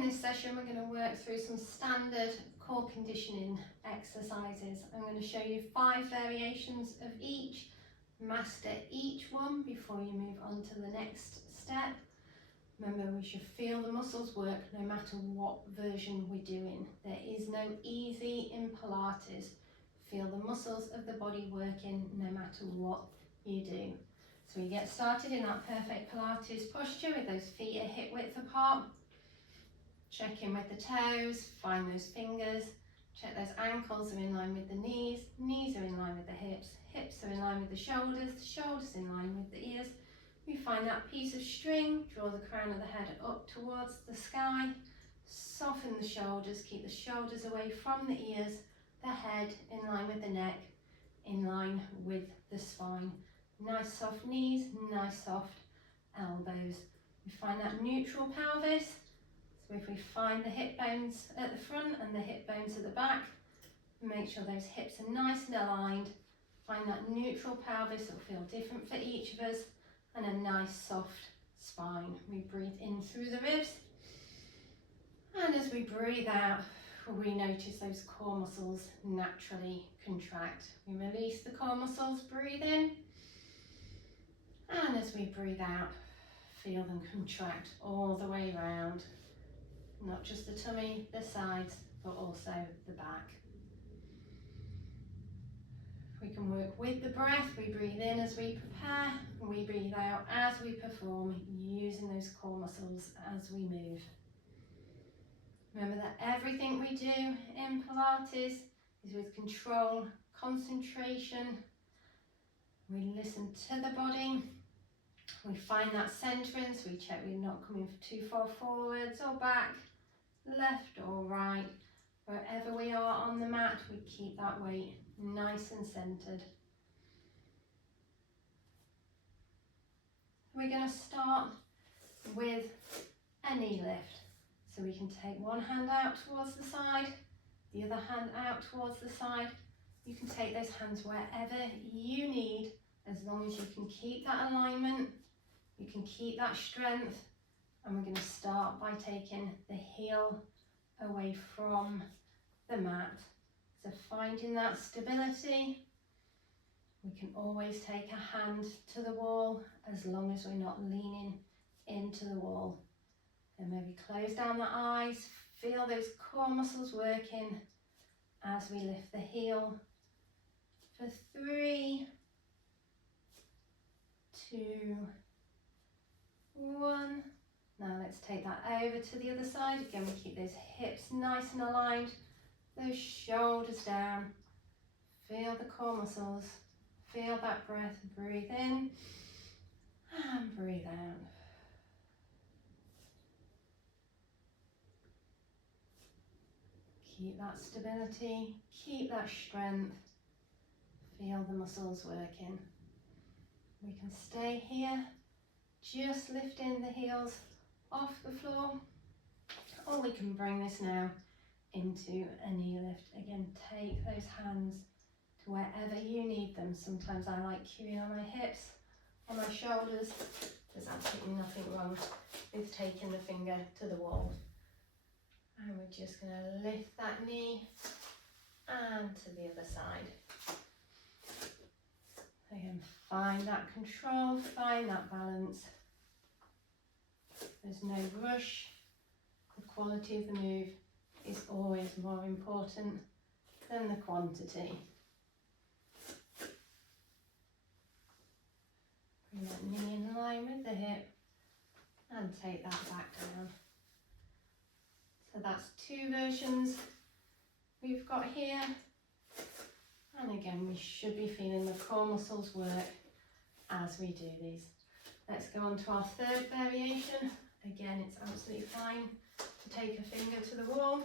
In this session, we're going to work through some standard core conditioning exercises. I'm going to show you 5 variations of each. Master each one before you move on to the next step. Remember, we should feel the muscles work no matter what version we're doing. There is no easy in Pilates. Feel the muscles of the body working no matter what you do. So we get started in that perfect Pilates posture with those feet at hip width apart. Check in with the toes, find those fingers, check those ankles are in line with the knees, knees are in line with the hips, hips are in line with the shoulders in line with the ears. We find that piece of string, draw the crown of the head up towards the sky, soften the shoulders, keep the shoulders away from the ears, the head in line with the neck, in line with the spine. Nice soft knees, nice soft elbows. We find that neutral pelvis. So if we find the hip bones at the front and the hip bones at the back, make sure those hips are nice and aligned. Find that neutral pelvis, it will feel different for each of us, and a nice soft spine. We breathe in through the ribs, and as we breathe out, we notice those core muscles naturally contract. We release the core muscles, breathe in, and as we breathe out, feel them contract all the way around. Not just the tummy, the sides, but also the back. We can work with the breath. We breathe in as we prepare, and we breathe out as we perform, using those core muscles as we move. Remember that everything we do in Pilates is with control, concentration. We listen to the body. We find that centering, so we check we're not coming too far forwards or back, left or right. Wherever we are on the mat, we keep that weight nice and centered. We're going to start with a knee lift. So we can take one hand out towards the side, the other hand out towards the side. You can take those hands wherever you need, as long as you can keep that alignment, you can keep that strength. And we're going to start by taking the heel away from the mat. So finding that stability. We can always take a hand to the wall as long as we're not leaning into the wall. And maybe close down the eyes, feel those core muscles working as we lift the heel for 3, 2, 1. Now let's take that over to the other side. Again, we keep those hips nice and aligned, those shoulders down. Feel the core muscles, feel that breath. Breathe in and breathe out. Keep that stability, keep that strength. Feel the muscles working. We can stay here, just lifting the heels off the floor, or we can bring this now into a knee lift. Again, take those hands to wherever you need them. Sometimes I like cueing on my hips, on my shoulders. There's absolutely nothing wrong with taking the finger to the wall. And we're just going to lift that knee and to the other side. Again, find that control, find that balance. There's no rush. The quality of the move is always more important than the quantity. Bring that knee in line with the hip and take that back down. So that's 2 versions we've got here. And again, we should be feeling the core muscles work as we do these. Let's go on to our 3rd variation. Again, it's absolutely fine to take a finger to the wall.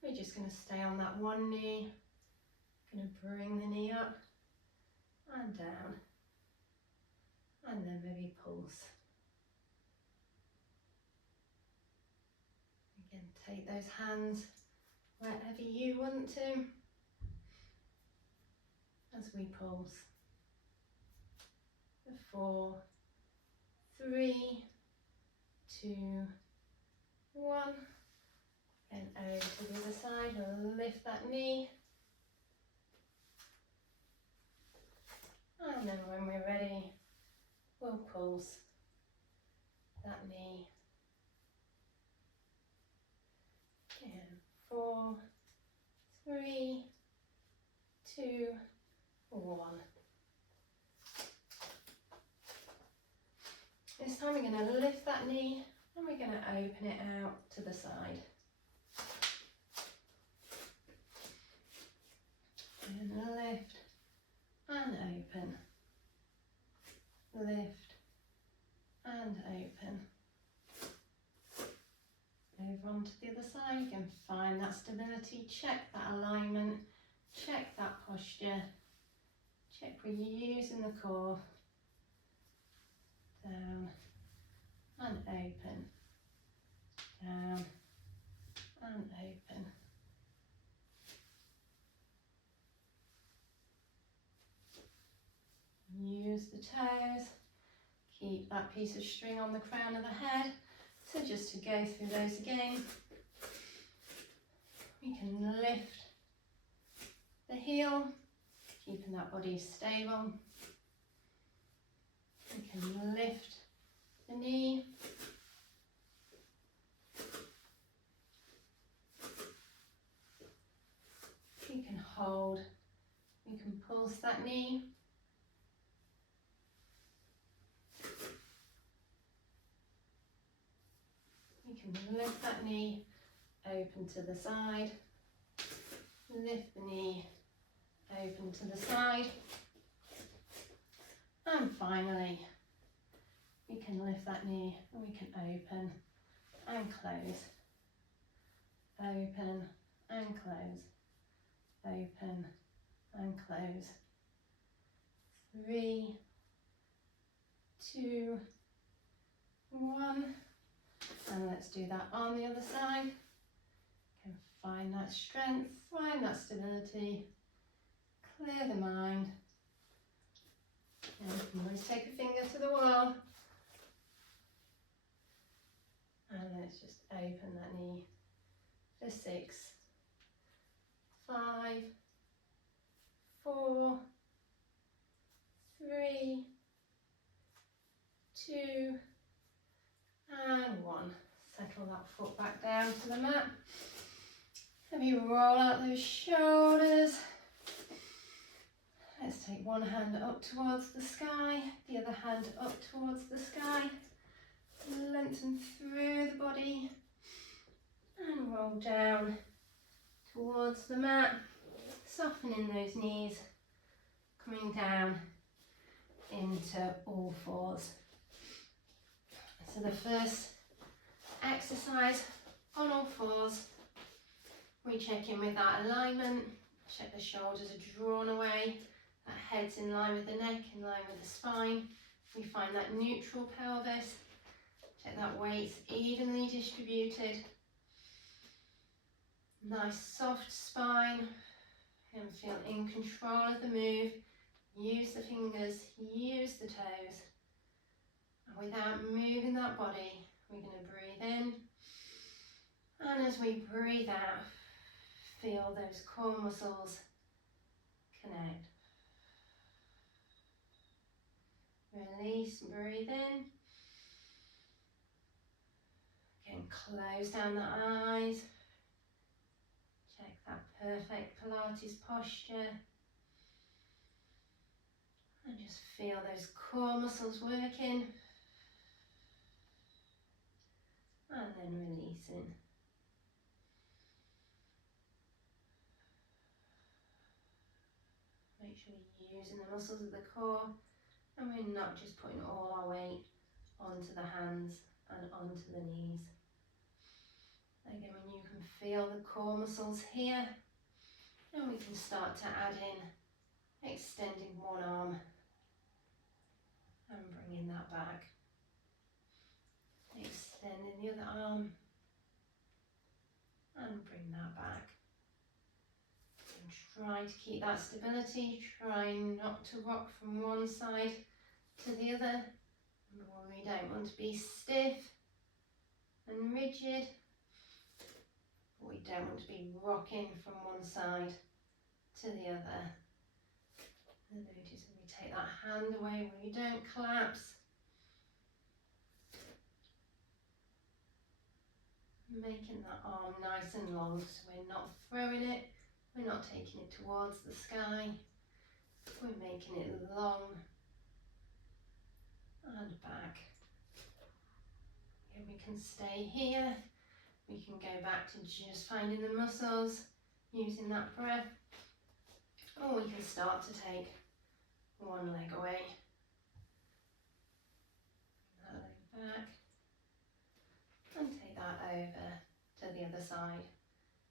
We're just going to stay on that one knee. Going to bring the knee up and down. And then maybe pulse. Again, take those hands wherever you want to as we pulse. 4, 3, 2, 1. And over to the other side and lift that knee. And then when we're ready, we'll pulse that knee. And 4, 3, 2, 1. This time we're going to lift that knee and we're going to open it out to the side. And lift and open. Lift and open. Over onto the other side, you can find that stability, check that alignment, check that posture, check where you're using the core. Down and open, down and open. Use the toes, keep that piece of string on the crown of the head. So just to go through those again, we can lift the heel, keeping that body stable. We can lift the knee. We can hold, we can pulse that knee. We can lift that knee, open to the side. Lift the knee, open to the side. And finally, we can lift that knee and we can open and close. Open and close. Open and close. 3, 2, 1. And let's do that on the other side. You can find that strength, find that stability, clear the mind. And you can always take a finger to the wall. And let's just open that knee for 6, 5, 4, 3, 2, and 1. Settle that foot back down to the mat. Maybe roll out those shoulders. Let's take one hand up towards the sky, the other hand up towards the sky. Lengthen through the body and roll down towards the mat, softening those knees, coming down into all fours. So the first exercise on all fours, we check in with that alignment, check the shoulders are drawn away, that head's in line with the neck, in line with the spine. We find that neutral pelvis, check that weight's evenly distributed. Nice soft spine, and feel in control of the move. Use the fingers, use the toes. And without moving that body, we're going to breathe in. And as we breathe out, feel those core muscles connect. Release, breathe in. Again, close down the eyes. Check that perfect Pilates posture. And just feel those core muscles working. And then releasing. Make sure you're using the muscles of the core and we're not just putting all our weight onto the hands and onto the knees. Again, when you can feel the core muscles here, and we can start to add in extending one arm and bringing that back. Extending the other arm and bring that back. And try to keep that stability, try not to rock from one side to the other. We don't want to be stiff and rigid, but we don't want to be rocking from one side to the other. And notice when we take that hand away, when you don't collapse. Making that arm nice and long, so we're not throwing it, we're not taking it towards the sky, we're making it long and back. And we can stay here, we can go back to just finding the muscles, using that breath, or we can start to take one leg away, that leg back, and take that over to the other side.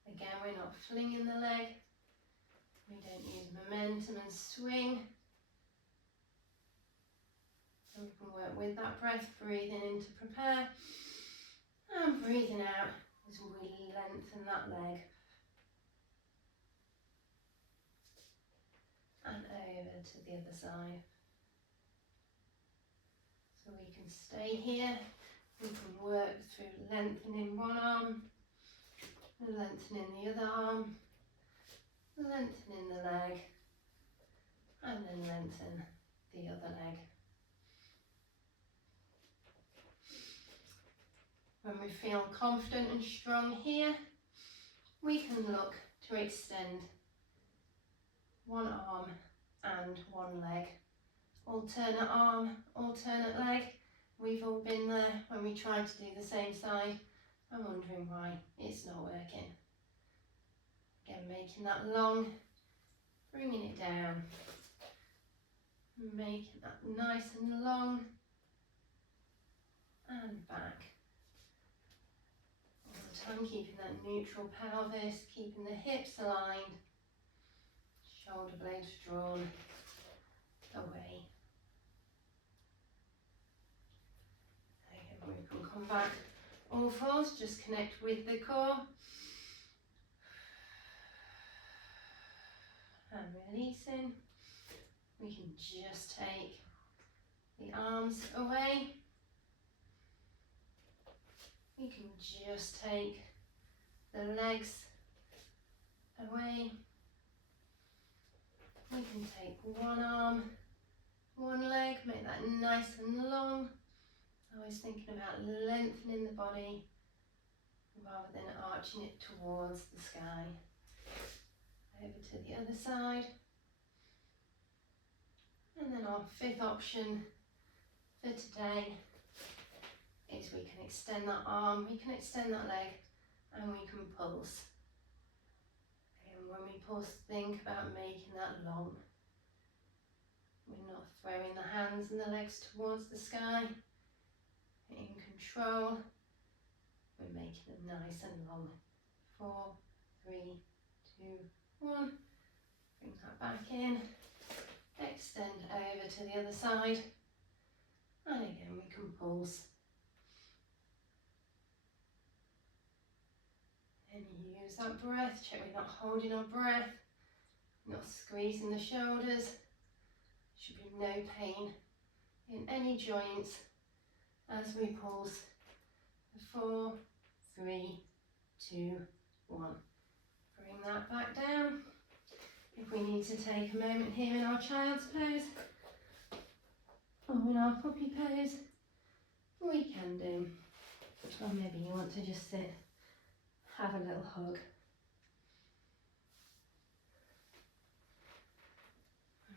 Again, we're not flinging the leg, we don't use momentum and swing. So we can work with that breath, breathing in to prepare, and breathing out as we lengthen that leg. And over to the other side. So we can stay here, we can work through lengthening one arm, lengthening the other arm, lengthening the leg, and then lengthen the other leg. When we feel confident and strong here, we can look to extend one arm and one leg. Alternate arm, alternate leg. We've all been there when we try to do the same side and wondering why it's not working. Again, making that long, bringing it down, making that nice and long, and back. All the time keeping that neutral pelvis, keeping the hips aligned, shoulder blades drawn away. Again, we can come back all fours, just connect with the core. And releasing. We can just take the arms away. We can just take the legs away. We can take one arm, one leg, make that nice and long. Always thinking about lengthening the body rather than arching it towards the sky. Over to the other side. And then our fifth option for today is we can extend that arm, we can extend that leg, and we can pulse. And when we pulse, think about making that long. We're not throwing the hands and the legs towards the sky. In control. We're making them nice and long. 4, 3, 2, 1. Bring that back in. Extend over to the other side. And again, we can pulse. And use that breath. Check we're not holding our breath. Not squeezing the shoulders. Should be no pain in any joints as we pulse. 4, 3, 2, 1. Bring that back down. If we need to take a moment here in our child's pose or in our puppy pose, we can do. Or maybe you want to just sit, have a little hug.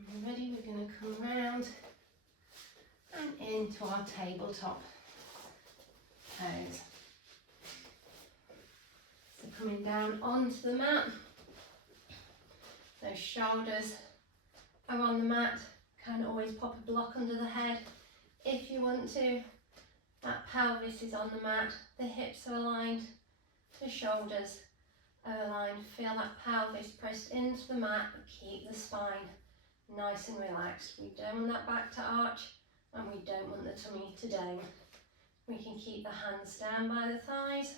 When we're ready, we're going to come round and into our tabletop pose. So coming down onto the mat, those shoulders are on the mat, can always pop a block under the head if you want to. That pelvis is on the mat, the hips are aligned, the shoulders are aligned. Feel that pelvis pressed into the mat, but keep the spine nice and relaxed. We don't want that back to arch and we don't want the tummy to down. We can keep the hands down by the thighs,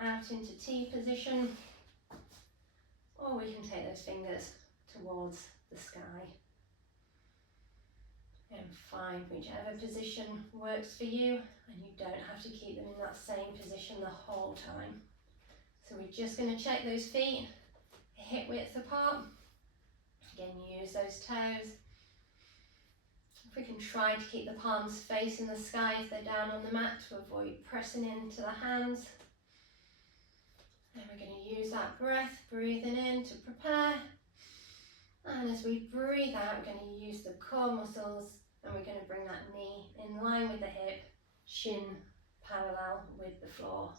out into T position, or we can take those fingers towards the sky. And find whichever position works for you, and you don't have to keep them in that same position the whole time. So we're just going to check those feet, hip width apart. Again, use those toes. If we can try to keep the palms facing the sky if they're down on the mat to avoid pressing into the hands. And we're going to use that breath, breathing in to prepare. And as we breathe out, we're going to use the core muscles and we're going to bring that knee in line with the hip, shin parallel with the floor.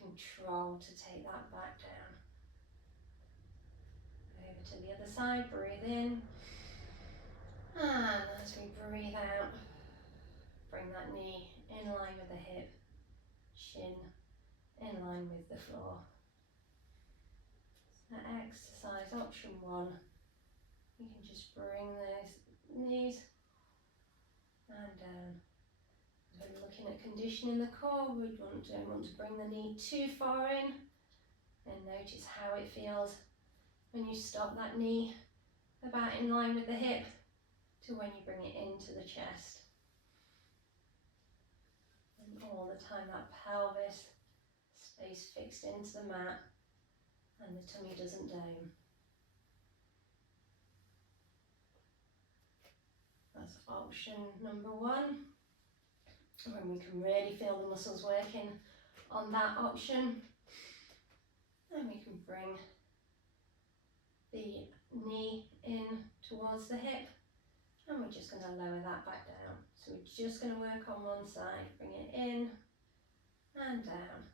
Control to take that back down. Over to the other side, breathe in. And as we breathe out, bring that knee in line with the hip, shin in line with the floor. So exercise option 1, you can just bring those knees and down. When we're looking at conditioning the core, we don't want to bring the knee too far in, and notice how it feels when you stop that knee about in line with the hip to when you bring it into the chest. And all the time that pelvis stays fixed into the mat and the tummy doesn't dome. That's option number 1. When we can really feel the muscles working on that option, then we can bring the knee in towards the hip and we're just going to lower that back down. So we're just going to work on one side, bring it in and down,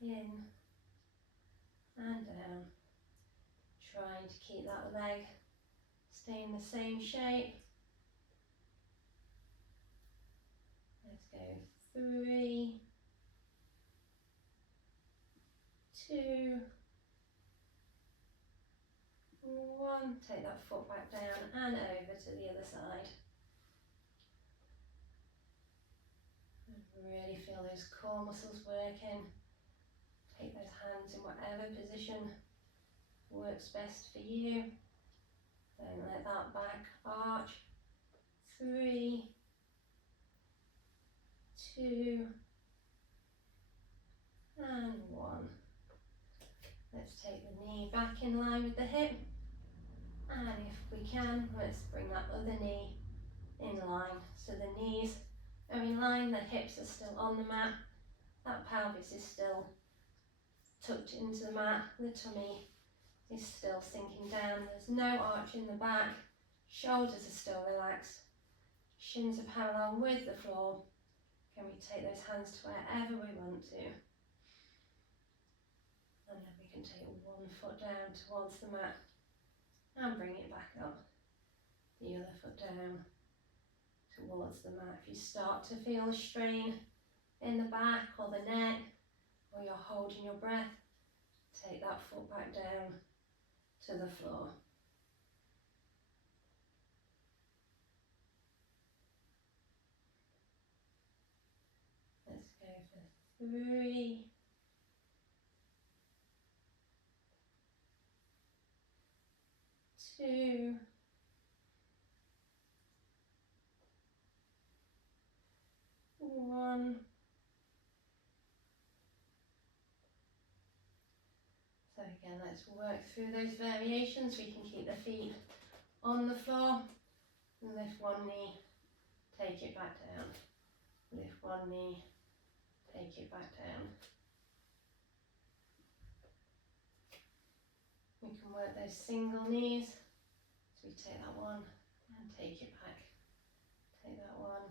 in and down, trying to keep that leg stay in the same shape. Let's go 3, 2, 1, take that foot back down and over to the other side. And really feel those core muscles working. Take those hands in whatever position works best for you. Don't let that back arch. 3, 2, and 1. Let's take the knee back in line with the hip. And if we can, let's bring that other knee in line. So the knees are in line, the hips are still on the mat, that pelvis is still tucked into the mat, the tummy is still sinking down, there's no arch in the back, shoulders are still relaxed, shins are parallel with the floor. Can we take those hands to wherever we want to? And then we can take one foot down towards the mat and bring it back up. The other foot down towards the mat. If you start to feel a strain in the back or the neck, or you're holding your breath, take that foot back down to the floor. Let's go for 3, 2, 1. So again, let's work through those variations. We can keep the feet on the floor. Lift one knee, take it back down. Lift one knee, take it back down. We can work those single knees. So we take that one and take it back. Take that one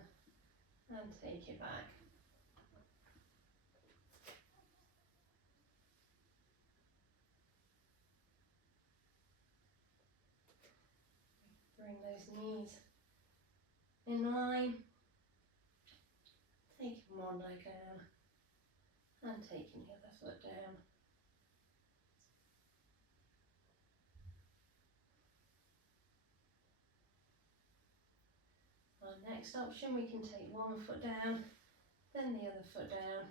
and take it back. Bring those knees in line. Taking one leg down and taking the other foot down. Our next option, we can take one foot down, then the other foot down,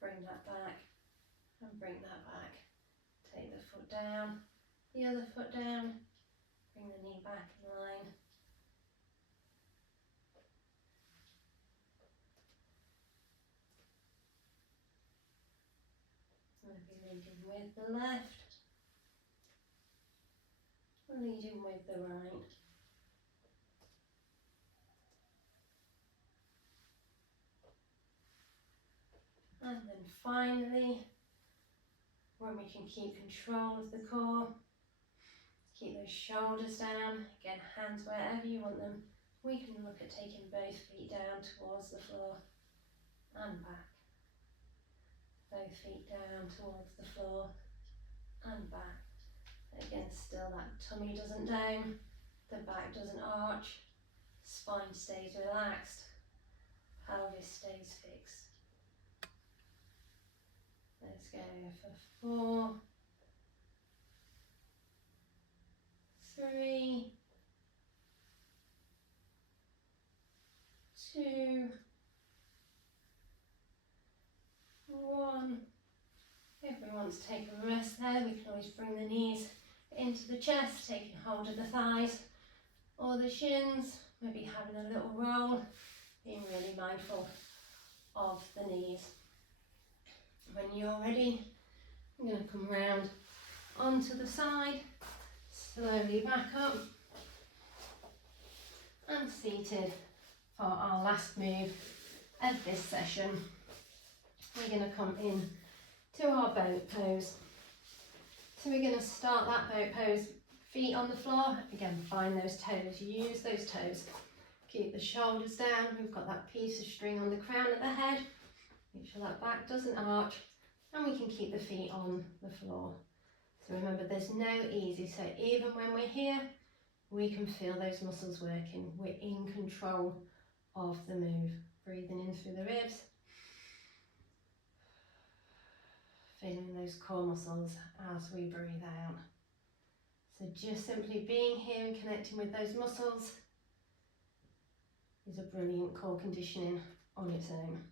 bring that back and bring that back. Take the foot down, the other foot down, bring the knee back in line. going to be leading with the left, leading with the right. And then finally, when we can keep control of the core, keep those shoulders down, again hands wherever you want them, we can look at taking both feet down towards the floor and back. Both feet down towards the floor and back. Again, still that tummy doesn't down, the back doesn't arch, spine stays relaxed, pelvis stays fixed. Let's go for 4, 3, 2, 1. If we want to take a rest there, we can always bring the knees into the chest, taking hold of the thighs or the shins, maybe having a little roll, being really mindful of the knees. When you're ready, I'm going to come round onto the side, slowly back up and seated for our last move of this session. We're going to come in to our boat pose. So we're going to start that boat pose, feet on the floor. Again, find those toes, use those toes. Keep the shoulders down. We've got that piece of string on the crown of the head. Make sure that back doesn't arch, and we can keep the feet on the floor. So remember, there's no easy, so even when we're here, we can feel those muscles working. We're in control of the move. Breathing in through the ribs, feeling those core muscles as we breathe out. So just simply being here and connecting with those muscles is a brilliant core conditioning on its own.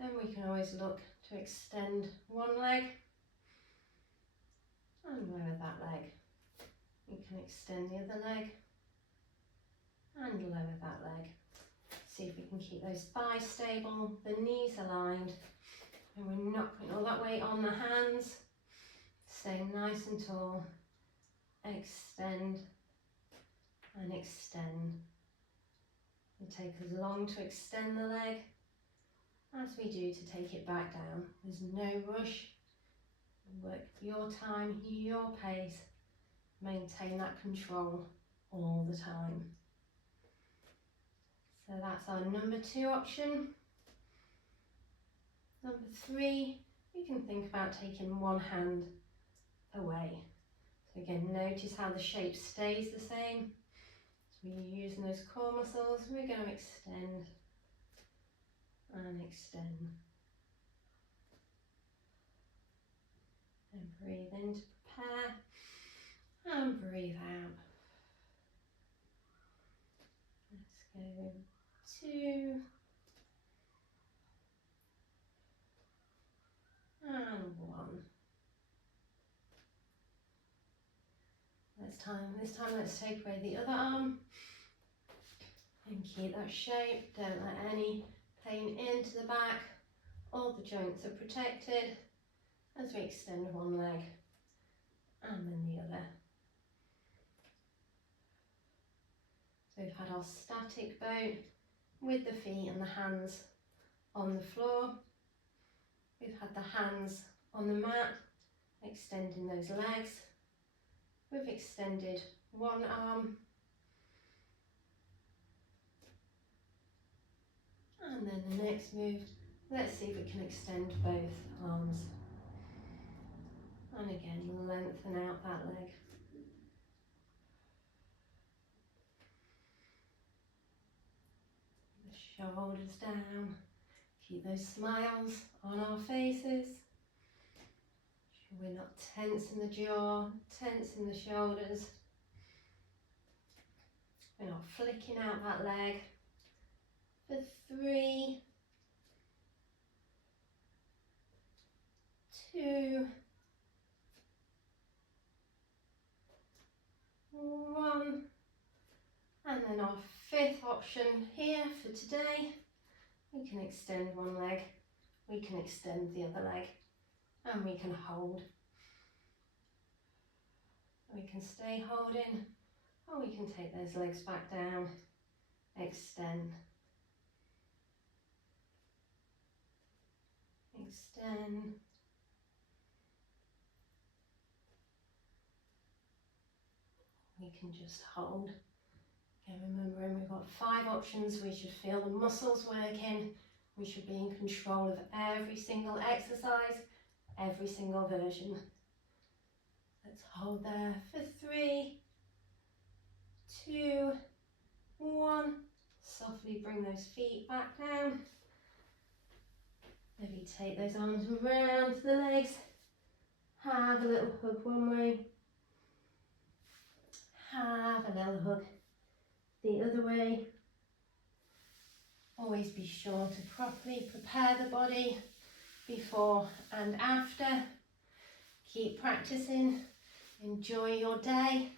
Then we can always look to extend one leg and lower that leg. We can extend the other leg and lower that leg. See if we can keep those thighs stable, the knees aligned, and we're not putting all that weight on the hands. Staying nice and tall. Extend and extend. It takes as long to extend the leg as we do to take it back down. There's no rush. Work your time, your pace. Maintain that control all the time. So that's our number 2 option. Number 3, you can think about taking one hand away. So again, notice how the shape stays the same. So we're using those core muscles. We're going to extend and extend. And breathe in to prepare. And breathe out. Let's go 2 and 1. This time let's take away the other arm and keep that shape. Don't let any pain into the back. All the joints are protected as we extend one leg and then the other. So we've had our static boat with the feet and the hands on the floor. We've had the hands on the mat, extending those legs. We've extended one arm. And then the next move, let's see if we can extend both arms. And again, lengthen out that leg. The shoulders down. Keep those smiles on our faces. We're not tense in the jaw, tense in the shoulders. We're not flicking out that leg. For 3, 2, 1. And then our 5th option here for today, We can extend one leg, we can extend the other leg, and we can hold. We can stay holding, or we can take those legs back down, extend, extend. We can just hold. Again, remembering we've got 5 options. We should feel the muscles working. We should be in control of every single exercise, every single version. Let's hold there for 3, 2, 1. Softly bring those feet back down. Maybe take those arms around the legs. Have a little hug one way. Have a little hug the other way. Always be sure to properly prepare the body before and after. Keep practicing. Enjoy your day.